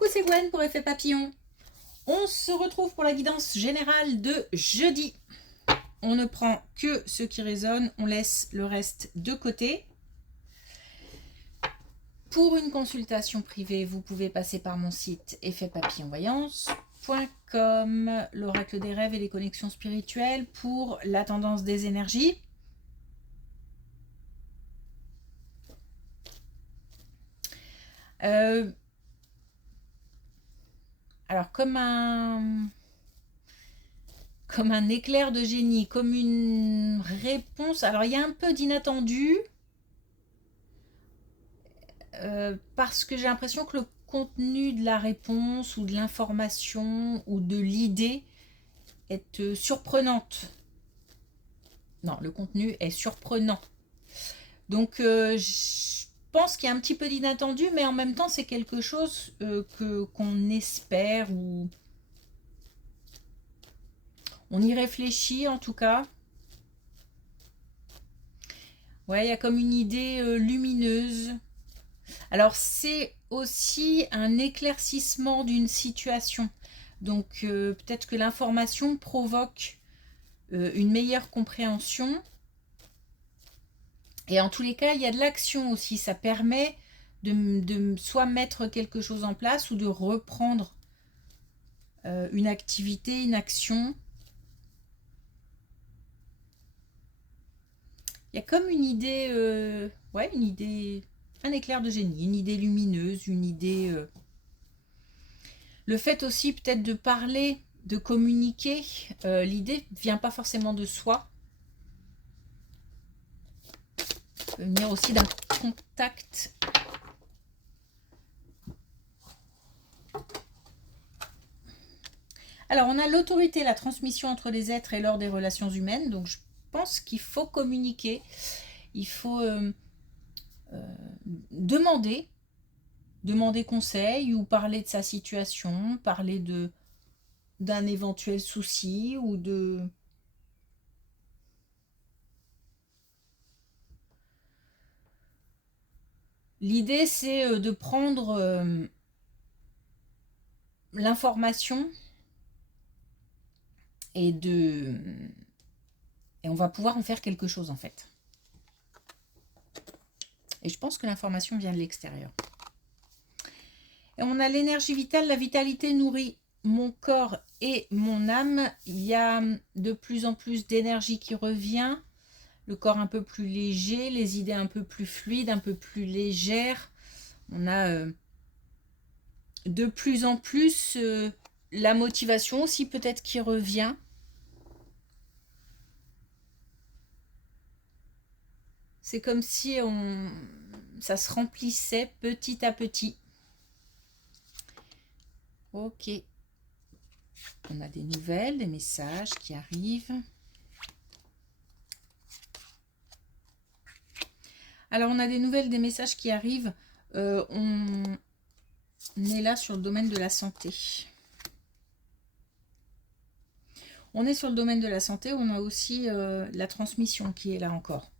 Coucou, c'est Gwen pour Effet Papillon. On se retrouve pour la guidance générale de jeudi. On ne prend que ce qui résonne, on laisse le reste de côté. Pour une consultation privée, vous pouvez passer par mon site effetpapillonvoyance.com, l'oracle des rêves et les connexions spirituelles pour la tendance des énergies. Alors, comme un éclair de génie, comme une réponse. Alors, il y a un peu d'inattendu, parce que j'ai l'impression que le contenu de la réponse ou de l'information ou de l'idée est surprenante. Non, le contenu est surprenant. Donc, je pense qu'il y a un petit peu d'inattendu, mais en même temps, c'est quelque chose qu'on espère ou on y réfléchit en tout cas. Ouais, il y a comme une idée lumineuse. Alors, c'est aussi un éclaircissement d'une situation. Donc, peut-être que l'information provoque une meilleure compréhension. Et en tous les cas, il y a de l'action aussi. Ça permet de soit mettre quelque chose en place ou de reprendre une activité, une action. Il y a comme une idée, ouais, une idée, un éclair de génie, une idée lumineuse, une idée. Le fait aussi peut-être de parler, de communiquer, l'idée ne vient pas forcément de soi. Ça peut venir aussi d'un contact. Alors, on a l'autorité, la transmission entre les êtres et lors des relations humaines. Donc, je pense qu'il faut communiquer. Il faut demander conseil ou parler de sa situation, parler d'un éventuel souci ou de... L'idée, c'est de prendre l'information et on va pouvoir en faire quelque chose en fait. Et je pense que l'information vient de l'extérieur. Et on a l'énergie vitale, la vitalité nourrit mon corps et mon âme. Il y a de plus en plus d'énergie qui revient, le corps un peu plus léger, les idées un peu plus fluides, un peu plus légères. On a de plus en plus la motivation aussi peut-être qui revient. C'est comme si ça se remplissait petit à petit. Ok. On a des nouvelles, des messages qui arrivent. Alors, on a des nouvelles, des messages qui arrivent. On est là sur le domaine de la santé. On est sur le domaine de la santé. On a aussi la transmission qui est là encore.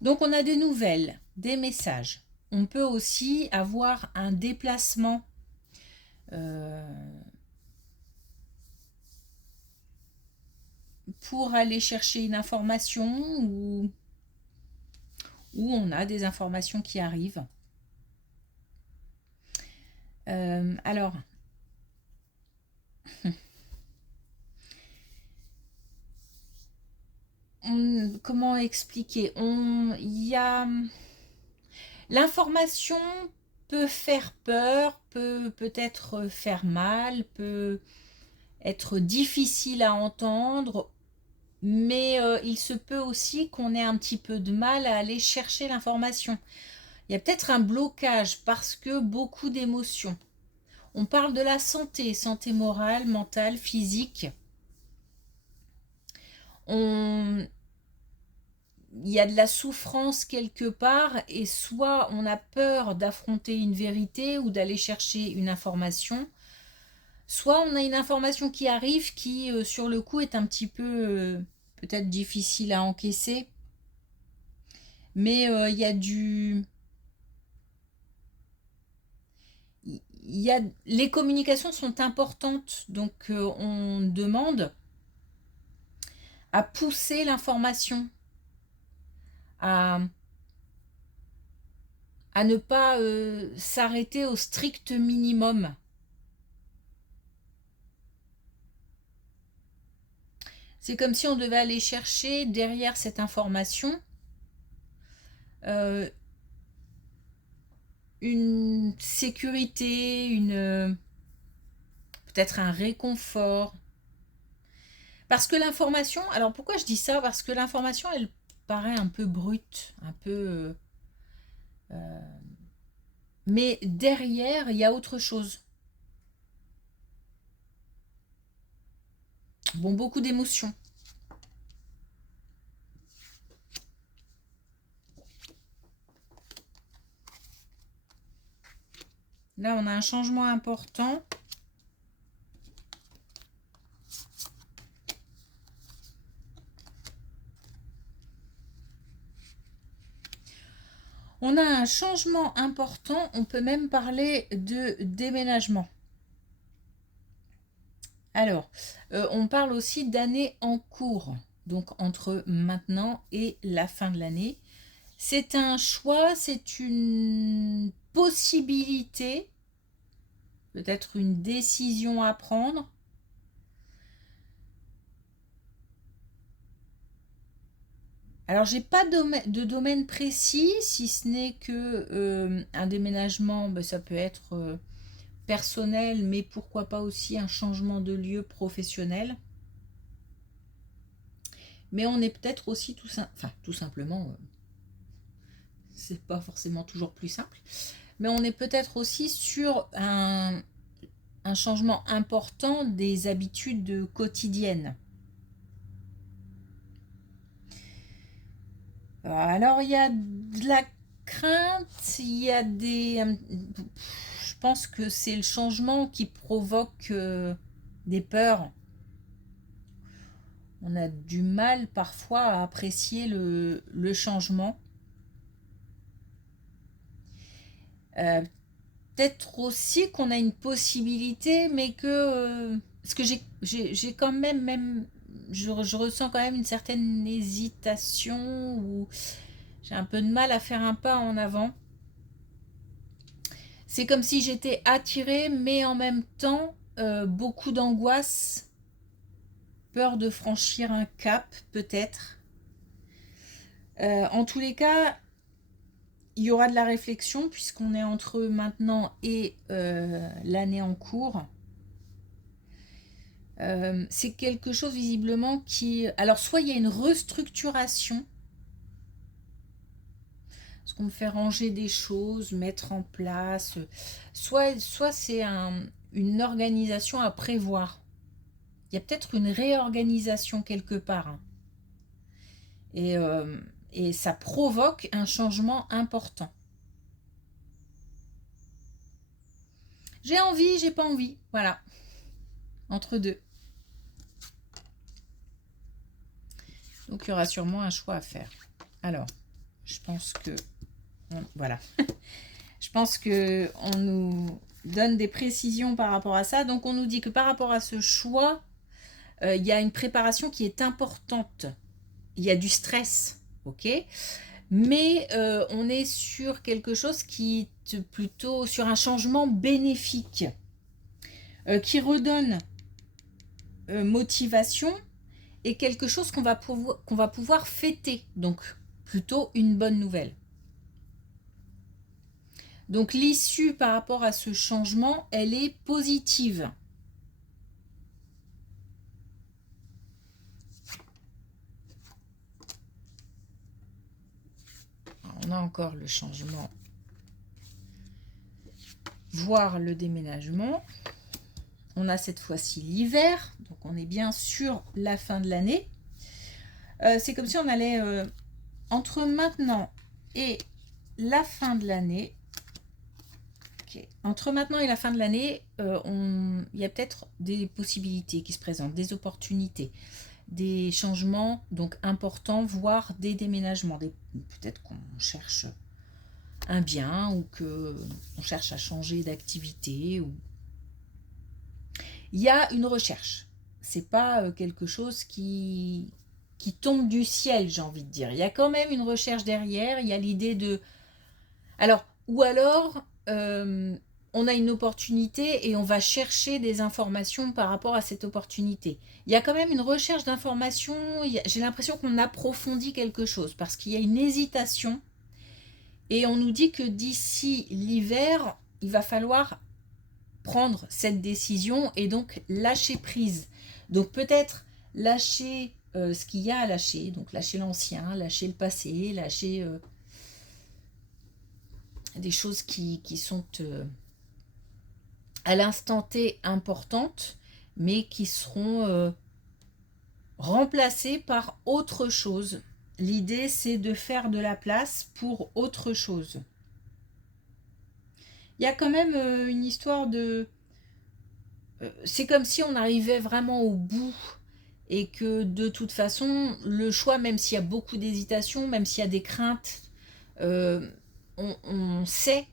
Donc, on a des nouvelles, des messages. On peut aussi avoir un déplacement pour aller chercher une information ou on a des informations qui arrivent. Alors, comment expliquer? Il y a l'information peut faire peur, peut-être faire mal, peut être difficile à entendre, mais il se peut aussi qu'on ait un petit peu de mal à aller chercher l'information. Il y a peut-être un blocage parce que beaucoup d'émotions. On parle de la santé, santé morale, mentale, physique. Il y a de la souffrance quelque part et soit on a peur d'affronter une vérité ou d'aller chercher une information, soit on a une information qui arrive qui sur le coup est un petit peu peut-être difficile à encaisser, mais il y a les communications sont importantes, donc on demande à pousser l'information, à ne pas s'arrêter au strict minimum. C'est comme si on devait aller chercher derrière cette information une sécurité, peut-être un réconfort. Parce que l'information, alors pourquoi je dis ça? Parce que l'information, elle paraît un peu brute, un peu... mais derrière, il y a autre chose. Bon, beaucoup d'émotions. Là, on a un changement important. On a un changement important, on peut même parler de déménagement. Alors, on parle aussi d'année en cours, donc entre maintenant et la fin de l'année. C'est un choix, c'est une possibilité, peut-être une décision à prendre. Alors, j'ai pas de domaine précis, si ce n'est que un déménagement, ben, ça peut être personnel, mais pourquoi pas aussi un changement de lieu professionnel. Mais on est peut-être aussi tout simplement, c'est pas forcément toujours plus simple, mais on est peut-être aussi sur un changement important des habitudes quotidiennes. Alors il y a de la crainte, il y a je pense que c'est le changement qui provoque des peurs. On a du mal parfois à apprécier le changement. Peut-être aussi qu'on a une possibilité, mais que... parce que j'ai quand même je ressens quand même une certaine hésitation, ou j'ai un peu de mal à faire un pas en avant. C'est comme si j'étais attirée, mais en même temps, beaucoup d'angoisse, peur de franchir un cap, peut-être. En tous les cas, il y aura de la réflexion, puisqu'on est entre maintenant et l'année en cours. C'est quelque chose visiblement qui... Alors, soit il y a une restructuration, parce qu'on me fait ranger des choses, mettre en place, soit c'est une organisation à prévoir. Il y a peut-être une réorganisation quelque part, hein. Et ça provoque un changement important. J'ai envie, j'ai pas envie, voilà. Entre deux. Donc il y aura sûrement un choix à faire. Alors, je pense que... Voilà. Je pense qu'on nous donne des précisions par rapport à ça. Donc on nous dit que par rapport à ce choix, il y a une préparation qui est importante. Il y a du stress, ok? Mais on est sur quelque chose qui est plutôt sur un changement bénéfique, qui redonne motivation, et quelque chose qu'on va pouvoir fêter. Donc plutôt une bonne nouvelle. Donc l'issue par rapport à ce changement, elle est positive. Alors, on a encore le changement, voire le déménagement. On a cette fois-ci l'hiver, donc on est bien sur la fin de l'année. C'est comme si on allait entre maintenant et la fin de l'année. Okay. Entre maintenant et la fin de l'année, il y a peut-être des possibilités qui se présentent, des opportunités, des changements donc importants, voire des déménagements. Peut-être qu'on cherche un bien ou que on cherche à changer d'activité. Ou... Il y a une recherche. C'est pas quelque chose qui tombe du ciel, j'ai envie de dire. Il y a quand même une recherche derrière. Il y a l'idée de... Alors, ou alors, on a une opportunité et on va chercher des informations par rapport à cette opportunité. Il y a quand même une recherche d'informations. J'ai l'impression qu'on approfondit quelque chose parce qu'il y a une hésitation. Et on nous dit que d'ici l'hiver, il va falloir prendre cette décision et donc lâcher prise. Donc peut-être lâcher ce qu'il y a à lâcher, donc lâcher l'ancien, lâcher le passé, lâcher des choses qui sont à l'instant T importantes, mais qui seront remplacées par autre chose. L'idée, c'est de faire de la place pour autre chose. Il y a quand même une histoire de... c'est comme si on arrivait vraiment au bout et que de toute façon, le choix, même s'il y a beaucoup d'hésitation, même s'il y a des craintes, on sait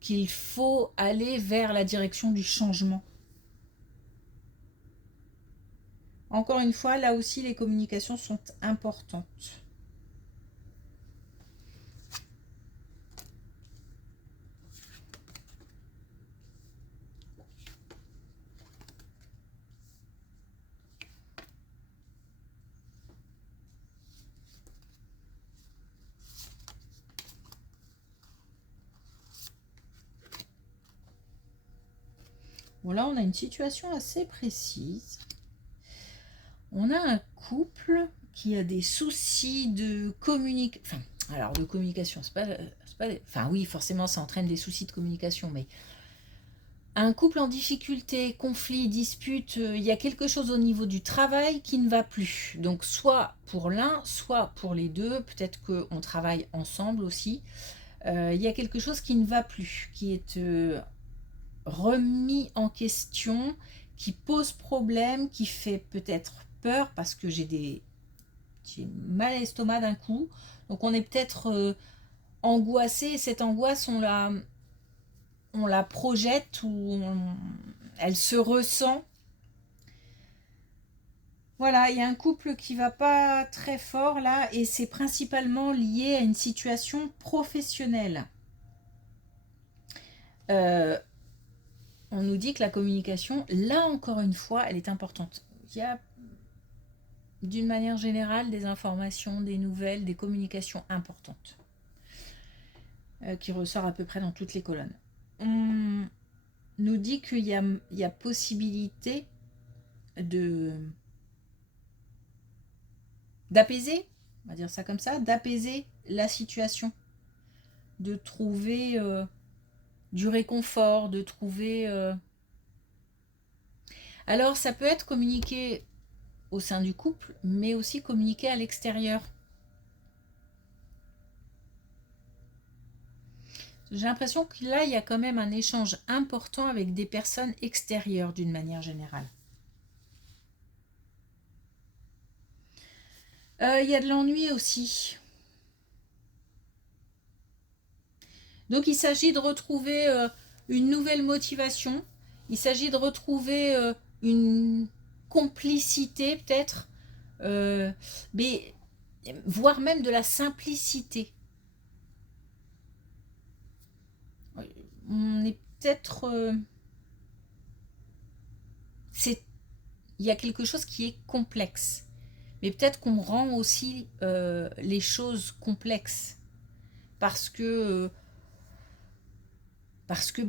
qu'il faut aller vers la direction du changement. Encore une fois, là aussi, les communications sont importantes. Bon, là, on a une situation assez précise. On a un couple qui a des soucis de communication. Enfin, alors de communication, c'est pas... Enfin oui, forcément, ça entraîne des soucis de communication, mais un couple en difficulté, conflit, dispute, il y a quelque chose au niveau du travail qui ne va plus. Donc soit pour l'un, soit pour les deux, peut-être qu'on travaille ensemble aussi. Il y a quelque chose qui ne va plus, qui est remis en question, qui pose problème, qui fait peut-être peur parce que j'ai mal à l'estomac d'un coup. Donc on est peut-être angoissé, et cette angoisse on la projette ou elle se ressent. Voilà, il y a un couple qui va pas très fort là et c'est principalement lié à une situation professionnelle. On nous dit que la communication, là encore une fois, elle est importante. Il y a d'une manière générale des informations, des nouvelles, des communications importantes qui ressort à peu près dans toutes les colonnes. On nous dit qu'il y a possibilité d'apaiser, on va dire ça comme ça, d'apaiser la situation, de trouver du réconfort, de trouver... Alors ça peut être communiqué au sein du couple, mais aussi communiqué à l'extérieur. J'ai l'impression que là, il y a quand même un échange important avec des personnes extérieures d'une manière générale. Il y a de l'ennui aussi. Donc il s'agit de retrouver une nouvelle motivation. Il s'agit de retrouver une complicité peut-être, mais voire même de la simplicité. On est peut-être... il y a quelque chose qui est complexe. Mais peut-être qu'on rend aussi les choses complexes. Parce que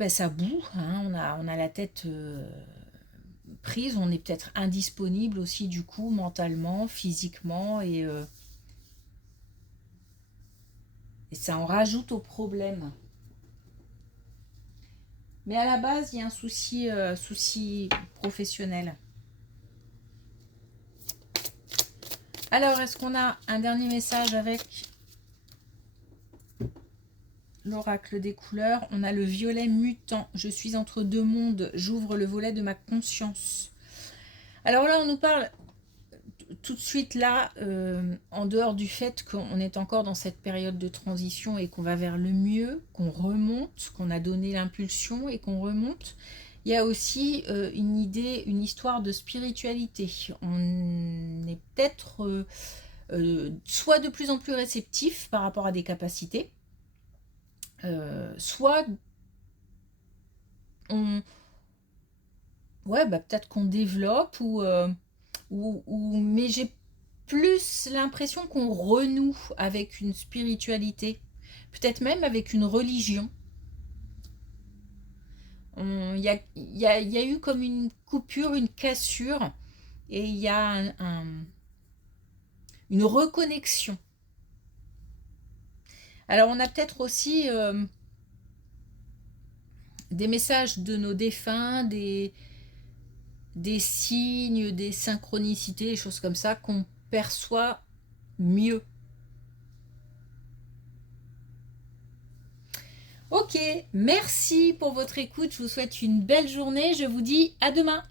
ça boue, hein, on a la tête prise, on est peut-être indisponible aussi du coup, mentalement, physiquement, et ça en rajoute au problème. Mais à la base, il y a un souci professionnel. Alors, est-ce qu'on a un dernier message avec l'oracle des couleurs? On a le violet mutant. Je suis entre deux mondes. J'ouvre le volet de ma conscience. Alors là, on nous parle tout de suite là, en dehors du fait qu'on est encore dans cette période de transition et qu'on va vers le mieux, qu'on remonte, qu'on a donné l'impulsion et qu'on remonte, il y a aussi une idée, une histoire de spiritualité. On est peut-être soit de plus en plus réceptif par rapport à des capacités, soit on, ouais, bah, peut-être qu'on développe mais j'ai plus l'impression qu'on renoue avec une spiritualité, peut-être même avec une religion. Il y a eu comme une coupure, une cassure, et il y a une reconnexion. Alors on a peut-être aussi des messages de nos défunts, des signes, des synchronicités, des choses comme ça qu'on perçoit mieux. Ok, merci pour votre écoute, je vous souhaite une belle journée, je vous dis à demain.